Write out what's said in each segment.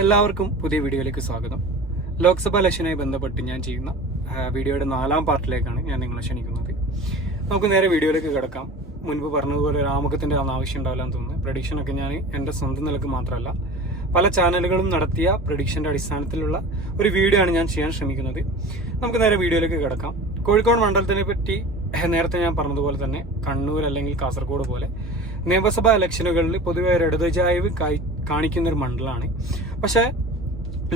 എല്ലാവർക്കും പുതിയ വീഡിയോയിലേക്ക് സ്വാഗതം. ലോക്സഭാ ഇലക്ഷനുമായി ബന്ധപ്പെട്ട് ഞാൻ ചെയ്യുന്ന വീഡിയോയുടെ 4ാം പാർട്ടിലേക്കാണ് ഞാൻ നിങ്ങളെ ക്ഷണിക്കുന്നത്. നമുക്ക് നേരെ വീഡിയോയിലേക്ക് കിടക്കാം. മുൻപ് പറഞ്ഞതുപോലെ ഒരു ആമുഖത്തിന്റെ ആവശ്യം ഉണ്ടാവില്ലെന്ന് തോന്നുന്നു. പ്രഡിക്ഷനൊക്കെ ഞാൻ എൻ്റെ സ്വന്തം നിലക്ക് മാത്രമല്ല, പല ചാനലുകളും നടത്തിയ പ്രഡിക്ഷന്റെ അടിസ്ഥാനത്തിലുള്ള ഒരു വീഡിയോ ആണ് ഞാൻ ചെയ്യാൻ ശ്രമിക്കുന്നത്. നമുക്ക് നേരെ വീഡിയോയിലേക്ക് കിടക്കാം. കോഴിക്കോട് മണ്ഡലത്തിനെ പറ്റി നേരത്തെ ഞാൻ പറഞ്ഞതുപോലെ തന്നെ കണ്ണൂർ അല്ലെങ്കിൽ കാസർഗോഡ് പോലെ നിയമസഭാ ഇലക്ഷനുകളിൽ പൊതുവെ ഒരു ഇടതുചായ്വ് കാണിക്കുന്ന ഒരു മണ്ഡലമാണ്. പക്ഷേ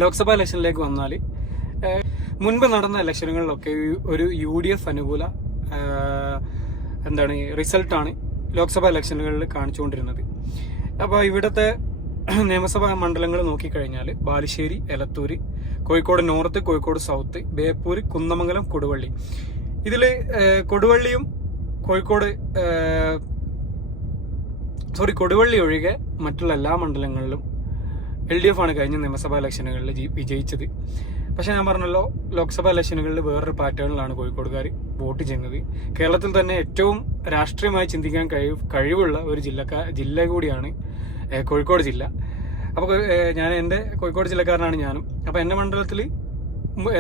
ലോക്സഭാ ഇലക്ഷനിലേക്ക് വന്നാൽ മുൻപ് നടന്ന ഇലക്ഷനുകളിലൊക്കെ ഒരു UDF അനുകൂല റിസൾട്ടാണ് ലോക്സഭാ ഇലക്ഷനുകളിൽ കാണിച്ചുകൊണ്ടിരുന്നത്. അപ്പോൾ ഇവിടുത്തെ നിയമസഭാ മണ്ഡലങ്ങൾ നോക്കിക്കഴിഞ്ഞാൽ ബാലുശ്ശേരി, എലത്തൂര്, കോഴിക്കോട് നോർത്ത്, കോഴിക്കോട് സൗത്ത്, ബേപ്പൂർ, കുന്നമംഗലം, കൊടുവള്ളി. ഇതിൽ കൊടുവള്ളിയും കൊടുവള്ളി ഒഴികെ മറ്റുള്ള എല്ലാ മണ്ഡലങ്ങളിലും LDF ആണ് കഴിഞ്ഞ നിയമസഭാ ഇലക്ഷനുകളിൽ വിജയിച്ചത്. പക്ഷെ ഞാൻ പറഞ്ഞല്ലോ, ലോക്സഭാ ഇലക്ഷനുകളിൽ വേറൊരു പാറ്റേണിലാണ് കോഴിക്കോടുകാർ വോട്ട് ചെയ്യുന്നത്. കേരളത്തിൽ തന്നെ ഏറ്റവും രാഷ്ട്രീയമായി ചിന്തിക്കാൻ കഴിവുള്ള ഒരു ജില്ല കൂടിയാണ് കോഴിക്കോട് ജില്ല. അപ്പോൾ എൻ്റെ കോഴിക്കോട് ജില്ലക്കാരനാണ് ഞാനും. അപ്പോൾ എൻ്റെ മണ്ഡലത്തിൽ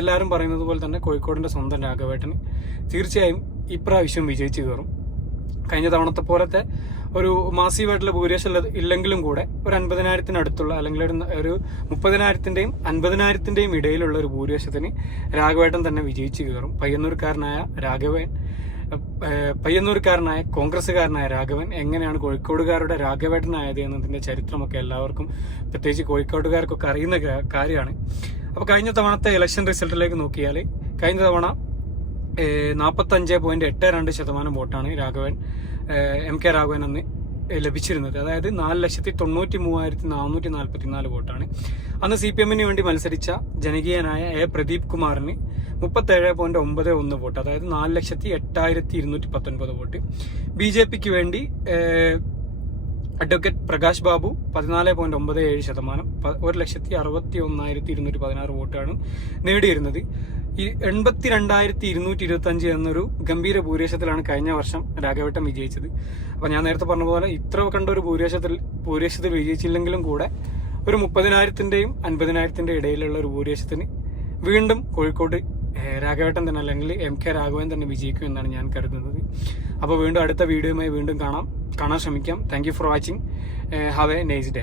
എല്ലാവരും പറയുന്നത് പോലെ തന്നെ കോഴിക്കോടിൻ്റെ സ്വന്തം രാഘവേട്ടന് തീർച്ചയായും ഇപ്രാവശ്യം വിജയിച്ചു കയറും. കഴിഞ്ഞ തവണത്തെ പോലത്തെ ഒരു മാസീവായിട്ടുള്ള ഭൂരിപക്ഷം ഇല്ലെങ്കിലും കൂടെ ഒരു 50,000-അടുത്തുള്ള അല്ലെങ്കിൽ ഒരു 30,000-ന്റെയും 50,000-ന്റെയും ഇടയിലുള്ള ഒരു ഭൂരിപക്ഷത്തിന് രാഘവേട്ടൻ തന്നെ വിജയിച്ചു കയറും. പയ്യന്നൂർക്കാരനായ കോൺഗ്രസ്സുകാരനായ രാഘവൻ എങ്ങനെയാണ് കോഴിക്കോടുകാരുടെ രാഘവേട്ടനായത് എന്നതിന്റെ ചരിത്രമൊക്കെ എല്ലാവർക്കും, പ്രത്യേകിച്ച് കോഴിക്കോട്ടുകാർക്കൊക്കെ അറിയുന്ന കാര്യമാണ്. അപ്പോൾ കഴിഞ്ഞ തവണത്തെ ഇലക്ഷൻ റിസൾട്ടിലേക്ക് നോക്കിയാൽ കഴിഞ്ഞ തവണ 45.82% വോട്ടാണ് MK രാഘവൻ അന്ന് ലഭിച്ചിരുന്നത്. അതായത് 4,93,444 വോട്ടാണ്. അന്ന് CPM-ന് വേണ്ടി മത്സരിച്ച ജനകീയനായ പ്രദീപ് കുമാറിന് 37.91 വോട്ട്, അതായത് 4,08,219 വോട്ട്. BJP-ക്ക് വേണ്ടി അഡ്വക്കേറ്റ് പ്രകാശ് ബാബു 14.97%, 1,61,216 വോട്ടാണ് നേടിയിരുന്നത്. 82,225 എന്നൊരു ഗംഭീര ഭൂരിപക്ഷത്തിലാണ് കഴിഞ്ഞ വർഷം രാഘവേട്ടൻ വിജയിച്ചത്. അപ്പൊ ഞാൻ നേരത്തെ പറഞ്ഞ പോലെ ഇത്ര കണ്ട ഒരു ഭൂരിപക്ഷത്തിൽ വിജയിച്ചില്ലെങ്കിലും കൂടെ ഒരു 30,000-ന്റെയും 50,000-ന്റെ ഇടയിലുള്ള ഒരു ഭൂരിപക്ഷത്തിന് വീണ്ടും കോഴിക്കോട് രാഘവേട്ടൻ തന്നെ അല്ലെങ്കിൽ MK രാഘവൻ തന്നെ വിജയിക്കും എന്നാണ് ഞാൻ കരുതുന്നത്. അപ്പോൾ വീണ്ടും അടുത്ത വീഡിയോയുമായി കാണാൻ ശ്രമിക്കാം. Thank you for watching. Have A nice day.